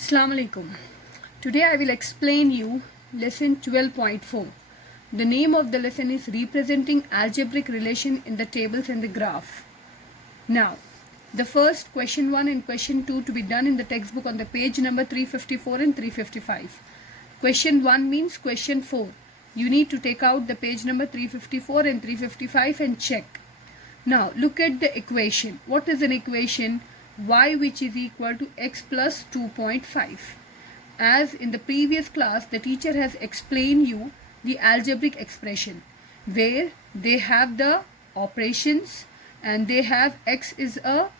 Assalamu alaikum. Today I will explain you lesson 12.4. The name of the lesson is representing algebraic relation in the tables and the graph. Now, the first question 1 and question 2 to be done in the textbook on the page number 354 and 355. Question 1 means question 4. You need to take out the page number 354 and 355 and check. Now, look at the equation. What is an equation? Y which is equal to x plus 2.5. As in the previous class, the teacher has explained you the algebraic expression where they have the operations and they have x is a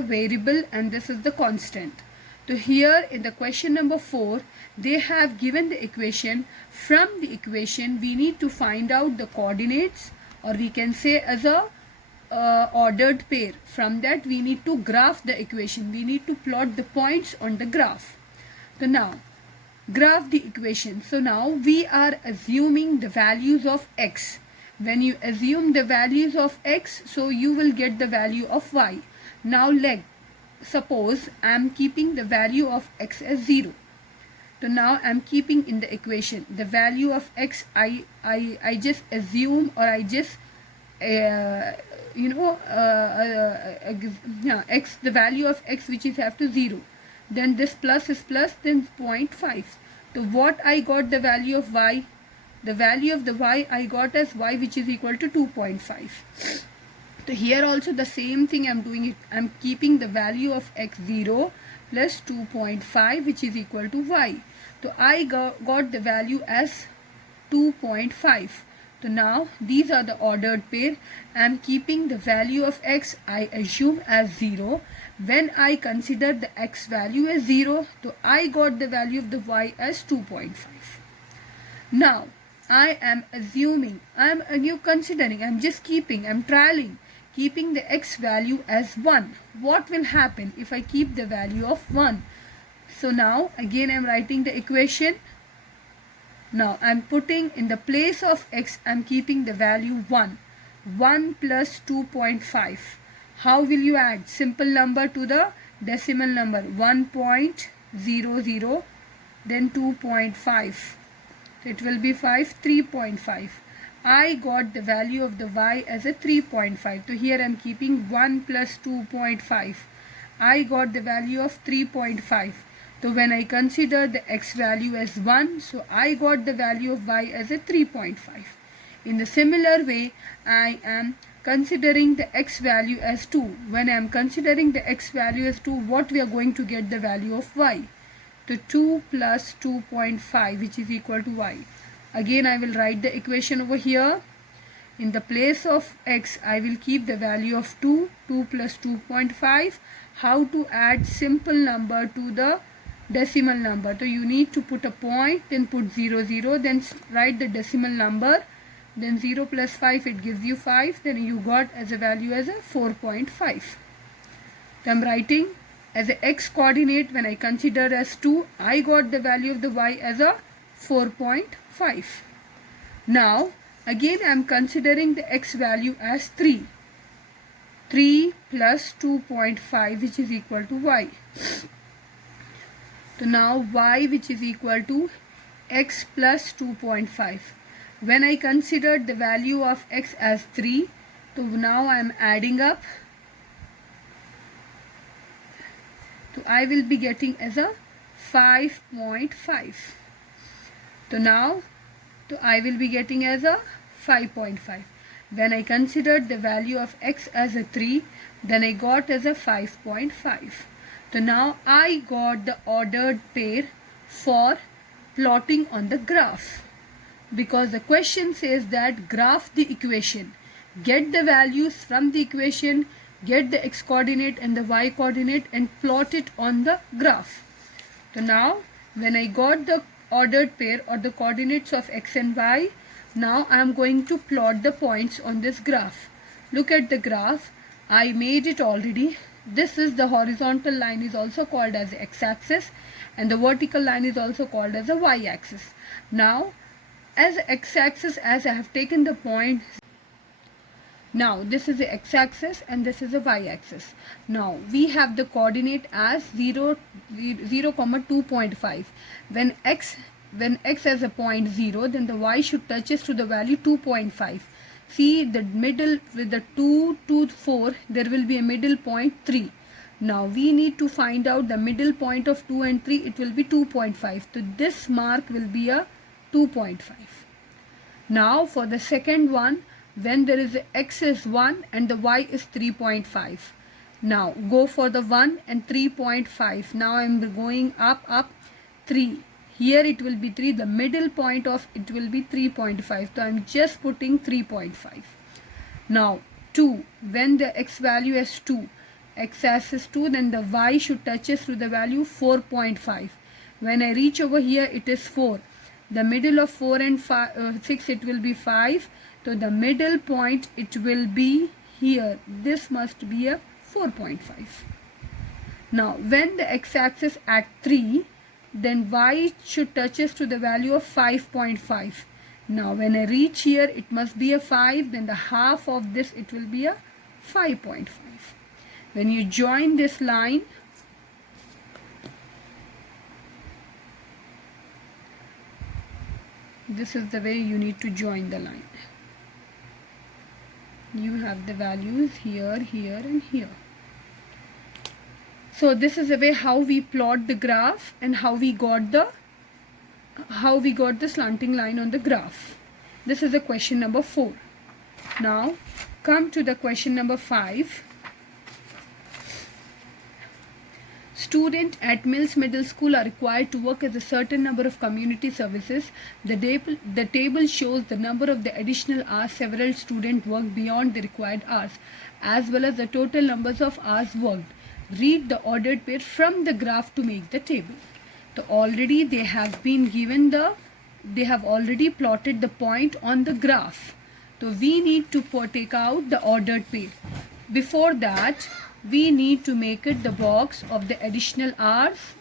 variable and this is the constant. So here in the question number 4, they have given the equation. From the equation we need to find out the coordinates, or we can say as a ordered pair. From that we need to graph the equation. We need to plot the points on the graph. So now graph the equation. So now we are assuming the values of x. When you assume the values of x, so you will get the value of y. Now suppose I am keeping the value of x as 0. So now I am keeping in the equation the value of x. I just assume, or I just x, the value of x which is have to 0, then this plus is plus, then 0.5. So what I got the value of y? The value of the y I got as y which is equal to 2.5. So here also the same thing I am doing it. I am keeping the value of x 0 plus 2.5 which is equal to y. So I got the value as 2.5. So now these are the ordered pair. I am keeping the value of x I assume as 0. When I consider the x value as 0, so I got the value of the y as 2.5. Now I am assuming, I am just keeping, I am trialing, keeping the x value as 1. What will happen if I keep the value of 1? So now again I am writing the equation. Now I am putting in the place of x, I am keeping the value 1. 1 plus 2.5. How will you add simple number to the decimal number? 1.00, then 2.5. It will be 3.5. I got the value of the y as a 3.5. So here I am keeping 1 plus 2.5. I got the value of 3.5. So when I consider the x value as 1, so I got the value of y as a 3.5. In the similar way, I am considering the x value as 2. When I am considering the x value as 2, what we are going to get the value of y? So 2 plus 2.5 which is equal to y. Again I will write the equation over here. In the place of x, I will keep the value of 2. 2 plus 2.5. How to add simple number to the decimal number? So you need to put a point, then put 0, 0, then write the decimal number, then 0 plus 5, it gives you 5, then you got as a value as a 4.5. So I am writing as a x coordinate, when I consider as 2, I got the value of the y as a 4.5. Now again I am considering the x value as 3. 3 plus 2.5 which is equal to y. So now y which is equal to x plus 2.5. When I considered the value of x as 3, so now I am adding up. So I will be getting as a 5.5. So now I will be getting as a 5.5. When I considered the value of x as a 3, then I got as a 5.5. So now I got the ordered pair for plotting on the graph. Because the question says that graph the equation. Get the values from the equation, get the x coordinate and the y coordinate and plot it on the graph. So now when I got the ordered pair or the coordinates of x and y, now I am going to plot the points on this graph. Look at the graph. I made it already. This is the horizontal line is also called as the x-axis, and the vertical line is also called as the y-axis. Now as x-axis, as I have taken the point Now this is the x-axis and this is the y-axis. Now we have the coordinate as 0, 0, 2.5. When x has a point 0, then the y should touches to the value 2.5. See the middle with the 2 to 4, there will be a middle point 3. Now we need to find out the middle point of 2 and 3. It will be 2.5. So this mark will be a 2.5. Now for the second one, when there is a x is 1 and the y is 3.5. Now go for the 1 and 3.5. Now I am going up 3. Here it will be 3. The middle point of it will be 3.5. So I am just putting 3.5. Now 2. When the x value is 2, x-axis 2, then the y should touches to the value 4.5. When I reach over here, it is 4. The middle of 4 and 6, it will be 5. So the middle point, it will be here. This must be a 4.5. Now when the x-axis at 3, then y should touches to the value of 5.5. Now when I reach here, it must be a 5. Then the half of this, it will be a 5.5. When you join this line, this is the way you need to join the line. You have the values here, here and here. So this is the way how we plot the graph and how we got the slanting line on the graph. This is the question number 4. Now come to the question number 5. Students at Mills Middle School are required to work as a certain number of community services. The table shows the number of the additional hours several students work beyond the required hours, as well as the total numbers of hours worked. Read the ordered pair from the graph to make the table. So already they have already plotted the point on the graph. So we need to take out the ordered pair. Before that, we need to make it the box of the additional hours.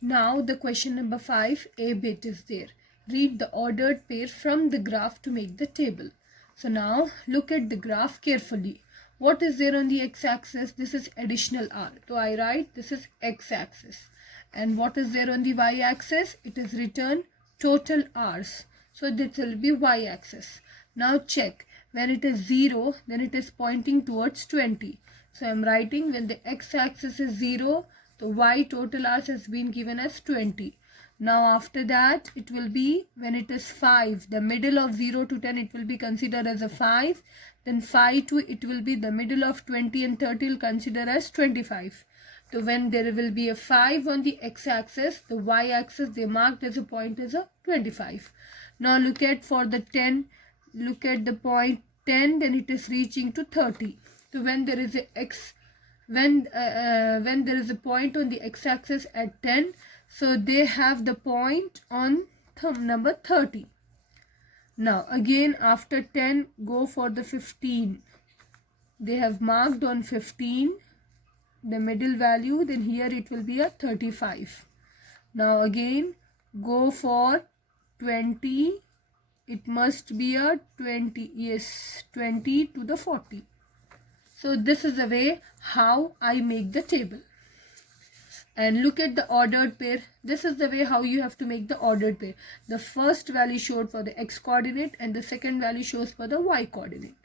Now the question number 5, A bit is there. Read the ordered pair from the graph to make the table. So now look at the graph carefully. What is there on the x-axis? This is additional hour. So I write this is x-axis. And what is there on the y-axis? It is written total hours. So this will be y-axis. Now check, when it is 0, then it is pointing towards 20. So I am writing when the x-axis is 0, the y total hours has been given as 20. Now after that, it will be when it is 5, the middle of 0 to 10, it will be considered as a 5. Then 5 to it will be the middle of 20 and 30 will consider as 25. So when there will be a 5 on the x-axis, the y-axis they marked as a point as a 25. Now look at for the 10. Look at the point 10, then it is reaching to 30. So when there is a when there is a point on the x-axis at 10, so they have the point on number 30. Now again after 10, go for the 15. They have marked on 15 the middle value, then here it will be a 35. Now again go for 20. It must be a 20, yes, 20 to the 40. So this is the way how I make the table. And look at the ordered pair. This is the way how you have to make the ordered pair. The first value showed for the x coordinate and the second value shows for the y coordinate.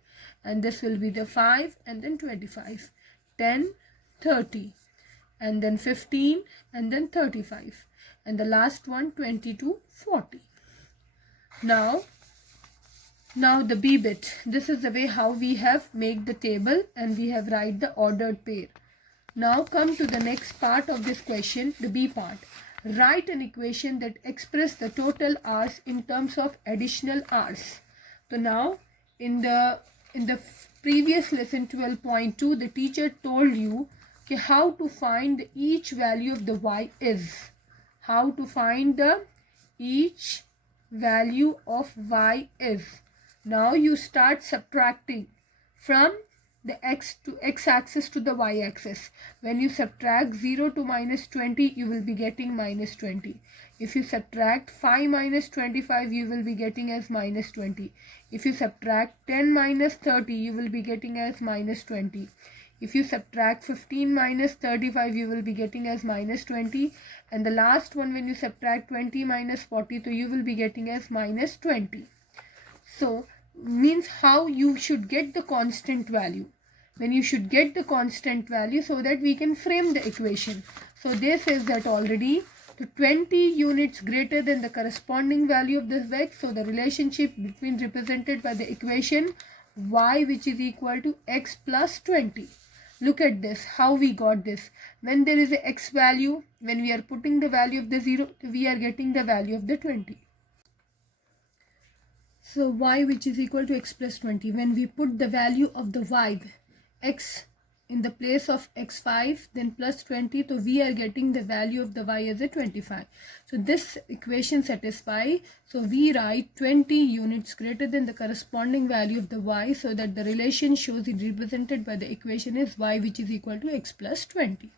And this will be the 5 and then 25, 10, 30, and then 15 and then 35. And the last one 20 to 40. Now the B bit. This is the way how we have made the table and we have write the ordered pair. Now come to the next part of this question, the B part. Write an equation that expresses the total hours in terms of additional hours. So now in the previous lesson 12.2, the teacher told you how to find each value of the y is. How to find the each value of y is. Now you start subtracting from the x-axis to the y-axis. When you subtract 0 to minus 20, you will be getting minus 20. If you subtract 5 minus 25, you will be getting as minus 20. If you subtract 10 minus 30, you will be getting as minus 20. If you subtract 15 minus 35, you will be getting as minus 20. And the last one, when you subtract 20 minus 40, so you will be getting as minus 20. So, means how you should get the constant value. When you should get the constant value so that we can frame the equation. So, they says that already to 20 units greater than the corresponding value of this x. So, the relationship between represented by the equation y, which is equal to x plus 20. Look at this, how we got this. When there is a x value, when we are putting the value of the 0, we are getting the value of the 20. So y, which is equal to x plus 20. When we put the value of the y, x in the place of x5, then plus 20, so we are getting the value of the y as a 25. So this equation satisfies. So we write 20 units greater than the corresponding value of the y, so that the relation shows it represented by the equation is y, which is equal to x plus 20.